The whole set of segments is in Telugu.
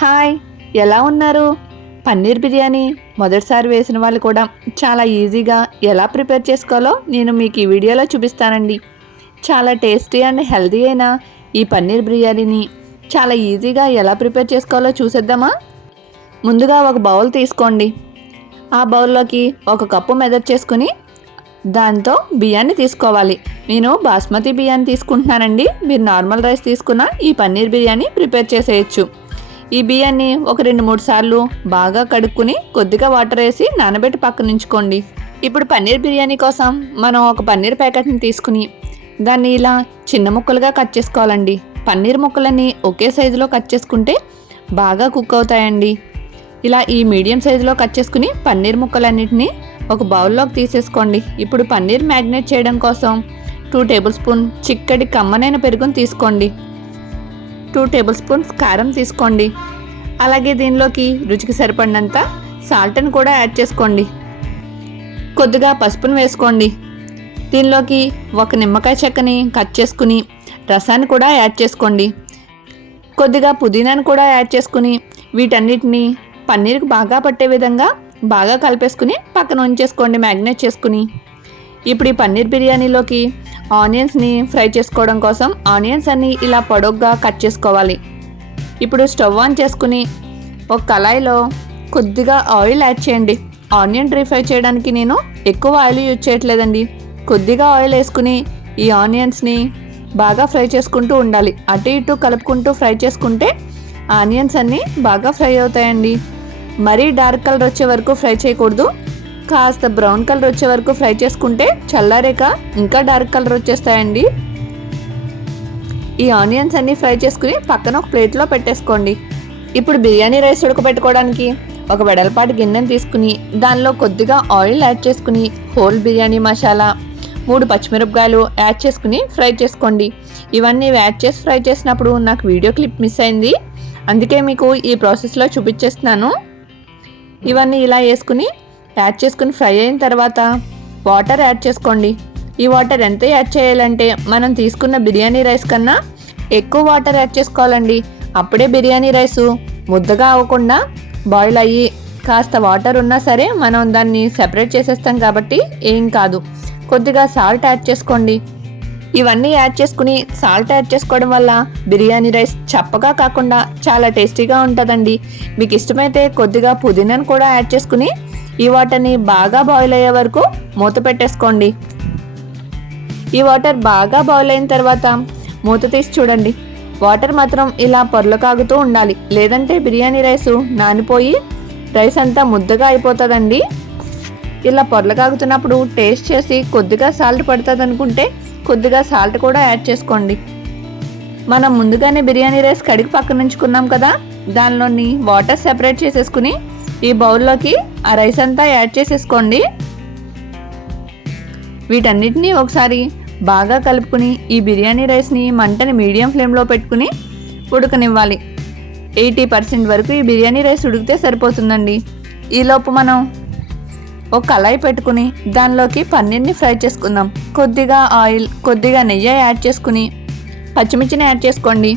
హాయ్, ఎలా ఉన్నారు? పన్నీర్ బిర్యానీ మొదటిసారి వేసిన వాళ్ళు కూడా చాలా ఈజీగా ఎలా ప్రిపేర్ చేసుకోవాలో నేను మీకు ఈ వీడియోలో చూపిస్తానండి. చాలా టేస్టీ అండ్ హెల్తీ అయిన ఈ పన్నీర్ బిర్యానీని చాలా ఈజీగా ఎలా ప్రిపేర్ చేసుకోవాలో చూసేద్దామా? ముందుగా ఒక బౌల్ తీసుకోండి. ఆ బౌల్లోకి 1 కప్పు మెజర్ చేసుకుని దాంతో బియ్యాన్ని తీసుకోవాలి. నేను బాస్మతి బియ్యాన్ని తీసుకుంటున్నానండి. మీరు నార్మల్ రైస్ తీసుకున్న ఈ పన్నీర్ బిర్యానీ ప్రిపేర్ చేసేయచ్చు. ఈ బియ్యాన్ని ఒక 2-3 సార్లు బాగా కడుక్కుని కొద్దిగా వాటర్ వేసి నానబెట్టి పక్కన ఉంచుకోండి. ఇప్పుడు పన్నీర్ బిర్యానీ కోసం మనం ఒక పన్నీర్ ప్యాకెట్ని తీసుకుని దాన్ని ఇలా చిన్న ముక్కలుగా కట్ చేసుకోవాలండి. పన్నీర్ ముక్కలన్నీ ఒకే సైజులో కట్ చేసుకుంటే బాగా కుక్ అవుతాయండి. ఇలా ఈ మీడియం సైజులో కట్ చేసుకుని పన్నీర్ ముక్కలన్నిటినీ ఒక బౌల్లోకి తీసేసుకోండి. ఇప్పుడు పన్నీర్ మ్యాగ్నేట్ చేయడం కోసం 2 టేబుల్ స్పూన్ చిక్కటి కమ్మనైన పెరుగుని తీసుకోండి. 2 టేబుల్ స్పూన్స్ కారం తీసుకోండి. అలాగే దీనిలోకి రుచికి సరిపడినంత సాల్ట్ని కూడా యాడ్ చేసుకోండి. కొద్దిగా పసుపును వేసుకోండి. దీనిలోకి 1 నిమ్మకాయ చెక్కని కట్ చేసుకుని రసాన్ని కూడా యాడ్ చేసుకోండి. కొద్దిగా పుదీనాను కూడా యాడ్ చేసుకుని వీటన్నిటిని పన్నీర్కి బాగా పట్టే విధంగా బాగా కలిపేసుకుని పక్కన ఉంచేసుకోండి మ్యాగ్నేట్ చేసుకుని. ఇప్పుడు ఈ పన్నీర్ బిర్యానీలోకి ఆనియన్స్ని ఫ్రై చేసుకోవడం కోసం ఆనియన్స్ అన్ని ఇలా పొడవుగా కట్ చేసుకోవాలి. ఇప్పుడు స్టవ్ ఆన్ చేసుకుని ఒక కళాయిలో కొద్దిగా ఆయిల్ యాడ్ చేయండి. ఆనియన్ డ్రీ ఫ్రై చేయడానికి నేను ఎక్కువ ఆయిల్ యూజ్ చేయట్లేదండి. కొద్దిగా ఆయిల్ వేసుకుని ఈ ఆనియన్స్ని బాగా ఫ్రై చేసుకుంటూ ఉండాలి. అటు ఇటు కలుపుకుంటూ ఫ్రై చేసుకుంటే ఆనియన్స్ అన్నీ బాగా ఫ్రై అవుతాయండి. మరీ డార్క్ కలర్ వచ్చే వరకు ఫ్రై చేయకూడదు. కాస్త బ్రౌన్ కలర్ వచ్చే వరకు ఫ్రై చేసుకుంటే చల్లారేక ఇంకా డార్క్ కలర్ వచ్చేస్తాయండి. ఈ ఆనియన్స్ అన్నీ ఫ్రై చేసుకుని పక్కన ఒక ప్లేట్లో పెట్టేసుకోండి. ఇప్పుడు బిర్యానీ రైస్ ఉడకబెట్టుకోవడానికి ఒక వెడల్పాటి గిన్నెని తీసుకుని దానిలో కొద్దిగా ఆయిల్ యాడ్ చేసుకుని హోల్ బిర్యానీ మసాలా 3 పచ్చిమిరపకాయలు యాడ్ చేసుకుని ఫ్రై చేసుకోండి. ఇవన్నీ యాడ్ చేసి ఫ్రై చేసినప్పుడు నాకు వీడియో క్లిప్ మిస్ అయింది, అందుకే మీకు ఈ ప్రాసెస్లో చూపించేస్తున్నాను. ఇవన్నీ ఇలా వేసుకుని యాడ్ చేసుకుని ఫ్రై అయిన తర్వాత వాటర్ యాడ్ చేసుకోండి. ఈ వాటర్ ఎంత యాడ్ చేయాలంటే మనం తీసుకున్న బిర్యానీ రైస్ కన్నా ఎక్కువ వాటర్ యాడ్ చేసుకోవాలండి. అప్పుడే బిర్యానీ రైసు ముద్దగా అవ్వకుండా బాయిల్ అయ్యి కాస్త వాటర్ ఉన్నా సరే మనం దాన్ని సెపరేట్ చేసేస్తాం కాబట్టి ఏం కాదు. కొద్దిగా సాల్ట్ యాడ్ చేసుకోండి. ఇవన్నీ యాడ్ చేసుకుని సాల్ట్ యాడ్ చేసుకోవడం వల్ల బిర్యానీ రైస్ చప్పగా కాకుండా చాలా టేస్టీగా ఉంటుందండి. మీకు ఇష్టమైతే కొద్దిగా పుదీనాను కూడా యాడ్ చేసుకుని ఈ వాటర్ని బాగా బాయిల్ అయ్యే వరకు మూత పెట్టేసుకోండి. ఈ వాటర్ బాగా బాయిల్ అయిన తర్వాత మూత తీసి చూడండి. వాటర్ మాత్రం ఇలా పొరలు కాగుతూ ఉండాలి, లేదంటే బిర్యానీ రైసు నానిపోయి రైస్ అంతా ముద్దగా అయిపోతుందండి. ఇలా పొరలు కాగుతున్నప్పుడు టేస్ట్ చేసి కొద్దిగా సాల్ట్ పడుతుంది అనుకుంటే కొద్దిగా సాల్ట్ కూడా యాడ్ చేసుకోండి. మనం ముందుగానే బిర్యానీ రైస్ కడిగి పక్కన ఉంచుకున్నాం కదా, దానిలోని వాటర్ సెపరేట్ చేసేసుకుని ఈ బౌల్లోకి ఆ రైస్ అంతా యాడ్ చేసేసుకోండి. వీటన్నిటినీ ఒకసారి బాగా కలుపుకుని ఈ బిర్యానీ రైస్ని మంటని మీడియం ఫ్లేమ్లో పెట్టుకుని ఉడకనివ్వాలి. 80% వరకు ఈ బిర్యానీ రైస్ ఉడికితే సరిపోతుందండి. ఈలోపు మనం ఒక కళాయి పెట్టుకుని దానిలోకి పన్నీర్ని ఫ్రై చేసుకుందాం. కొద్దిగా ఆయిల్, కొద్దిగా నెయ్యి యాడ్ చేసుకుని పచ్చిమిర్చిని యాడ్ చేసుకోండి.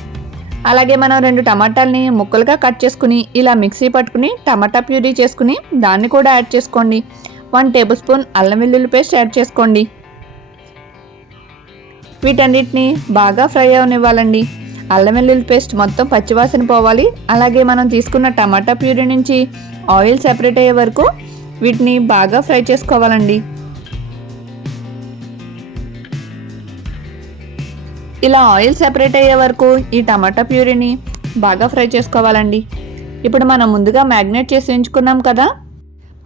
అలాగే మనం 2 టమాటాలని ముక్కలుగా కట్ చేసుకుని ఇలా మిక్సీ పట్టుకుని టమాటా ప్యూరీ చేసుకుని దాన్ని కూడా యాడ్ చేసుకోండి. 1 టేబుల్ స్పూన్ అల్లం వెల్లుల్లి పేస్ట్ యాడ్ చేసుకోండి. వీటన్నిటిని బాగా ఫ్రై అవనివ్వాలండి. అల్లం వెల్లుల్లి పేస్ట్ మొత్తం పచ్చివాసన పోవాలి. అలాగే మనం తీసుకున్న టమాటా ప్యూరీ నుంచి ఆయిల్ సెపరేట్ అయ్యే వరకు వీటిని బాగా ఫ్రై చేసుకోవాలండి. ఇలా ఆయిల్ సెపరేట్ అయ్యే వరకు ఈ టమాటా ప్యూరీని బాగా ఫ్రై చేసుకోవాలండి. ఇప్పుడు మనం ముందుగా మ్యాగ్నేట్ చేసి ఉంచుకున్నాం కదా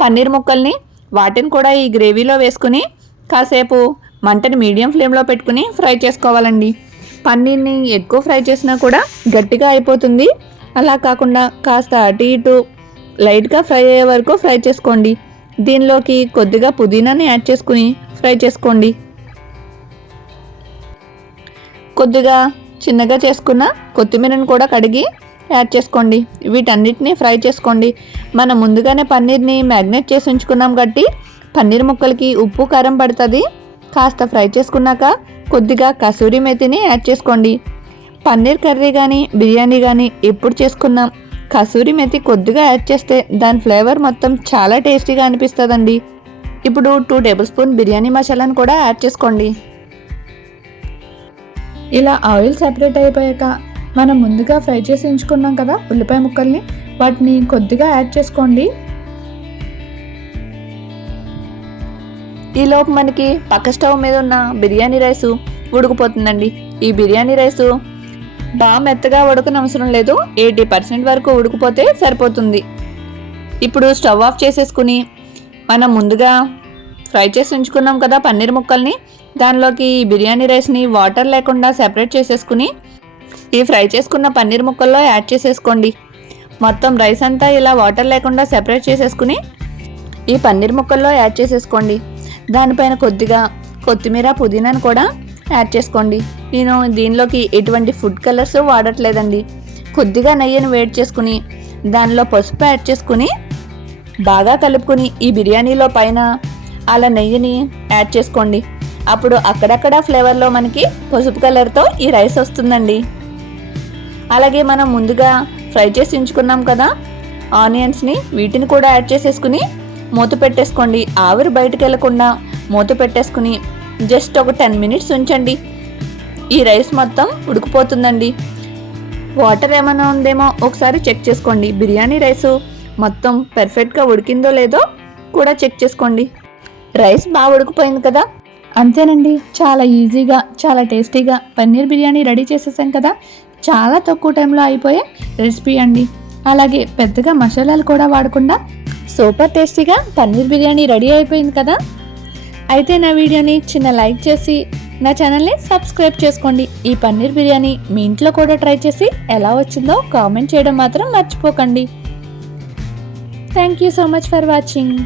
పన్నీర్ ముక్కల్ని, వాటిని కూడా ఈ గ్రేవీలో వేసుకుని కాసేపు మంటని మీడియం ఫ్లేమ్లో పెట్టుకుని ఫ్రై చేసుకోవాలండి. పన్నీర్ని ఎక్కువ ఫ్రై చేసినా కూడా గట్టిగా అయిపోతుంది. అలా కాకుండా కాస్త అటు ఇటు లైట్గా ఫ్రై అయ్యే వరకు ఫ్రై చేసుకోండి. దీనిలోకి కొద్దిగా పుదీనాని యాడ్ చేసుకుని ఫ్రై చేసుకోండి. కొద్దిగా చిన్నగా చేసుకున్న కొత్తిమీరని కూడా కడిగి యాడ్ చేసుకోండి. వీటన్నిటిని ఫ్రై చేసుకోండి. మనం ముందుగానే పన్నీర్ని మ్యాగ్నేట్ చేసి ఉంచుకున్నాం కాబట్టి పన్నీర్ ముక్కలకి ఉప్పు కారం పడుతుంది. కాస్త ఫ్రై చేసుకున్నాక కొద్దిగా కసూరి మెతిని యాడ్ చేసుకోండి. పన్నీర్ కర్రీ కానీ బిర్యానీ కానీ ఎప్పుడు చేసుకున్నా కసూరి మెతి కొద్దిగా యాడ్ చేస్తే దాని ఫ్లేవర్ మొత్తం చాలా టేస్టీగా అనిపిస్తుందండి. ఇప్పుడు 2 టేబుల్ స్పూన్ బిర్యానీ మసాలాను కూడా యాడ్ చేసుకోండి. ఇలా ఆయిల్ సెపరేట్ అయిపోయాక మనం ముందుగా ఫ్రై చేసి ఉంచుకున్నాం కదా ఉల్లిపాయ ముక్కల్ని, వాటిని కొద్దిగా యాడ్ చేసుకోండి. ఈలోపు మనకి పక్క స్టవ్ మీద ఉన్న బిర్యానీ రైసు ఉడికిపోతుందండి. ఈ బిర్యానీ రైసు బాగా మెత్తగా ఉడకనవసరం లేదు, 80% వరకు ఉడికిపోతే సరిపోతుంది. ఇప్పుడు స్టవ్ ఆఫ్ చేసేసుకుని మనం ముందుగా ఫ్రై చేసి ఉంచుకున్నాం కదా పన్నీర్ ముక్కల్ని, దానిలోకి ఈ బిర్యానీ రైస్ని వాటర్ లేకుండా సెపరేట్ చేసేసుకుని ఈ ఫ్రై చేసుకున్న పన్నీర్ ముక్కల్లో యాడ్ చేసేసుకోండి. మొత్తం రైస్ అంతా ఇలా వాటర్ లేకుండా సెపరేట్ చేసేసుకుని ఈ పన్నీర్ ముక్కల్లో యాడ్ చేసేసుకోండి. దానిపైన కొద్దిగా కొత్తిమీర పుదీనాను కూడా యాడ్ చేసుకోండి. నేను దీనిలోకి ఎటువంటి ఫుడ్ కలర్స్ వాడట్లేదండి. కొద్దిగా నెయ్యిని వేడి చేసుకుని దానిలో పసుపు యాడ్ చేసుకుని బాగా కలుపుకుని ఈ బిర్యానీలో పైన అలా నెయ్యిని యాడ్ చేసుకోండి. అప్పుడు అక్కడక్కడ ఫ్లేవర్లో మనకి పసుపు కలర్తో ఈ రైస్ వస్తుందండి. అలాగే మనం ముందుగా ఫ్రై చేసి ఉంచుకున్నాం కదా ఆనియన్స్ని, వీటిని కూడా యాడ్ చేసేసుకుని మూత పెట్టేసుకోండి. ఆవిరి బయటకు వెళ్ళకుండా మూత పెట్టేసుకుని జస్ట్ ఒక 10 మినిట్స్ ఉంచండి. ఈ రైస్ మొత్తం ఉడికిపోతుందండి. వాటర్ ఏమైనా ఉందేమో ఒకసారి చెక్ చేసుకోండి. బిర్యానీ రైసు మొత్తం పర్ఫెక్ట్గా ఉడికిందో లేదో కూడా చెక్ చేసుకోండి. రైస్ బాగా ఉడికిపోయింది కదా, అంతేనండి. చాలా ఈజీగా చాలా టేస్టీగా పన్నీర్ బిర్యానీ రెడీ చేసేసాం కదా. చాలా తక్కువ టైంలో అయిపోయే రెసిపీ అండి. అలాగే పెద్దగా మసాలాలు కూడా వాడకుండా సూపర్ టేస్టీగా పన్నీర్ బిర్యానీ రెడీ అయిపోయింది కదా. అయితే నా వీడియోని చిన్న లైక్ చేసి నా ఛానల్ని సబ్స్క్రైబ్ చేసుకోండి. ఈ పన్నీర్ బిర్యానీ మీ ఇంట్లో కూడా ట్రై చేసి ఎలా వచ్చిందో కామెంట్ చేయడం మాత్రం మర్చిపోకండి. Thank you so much for watching.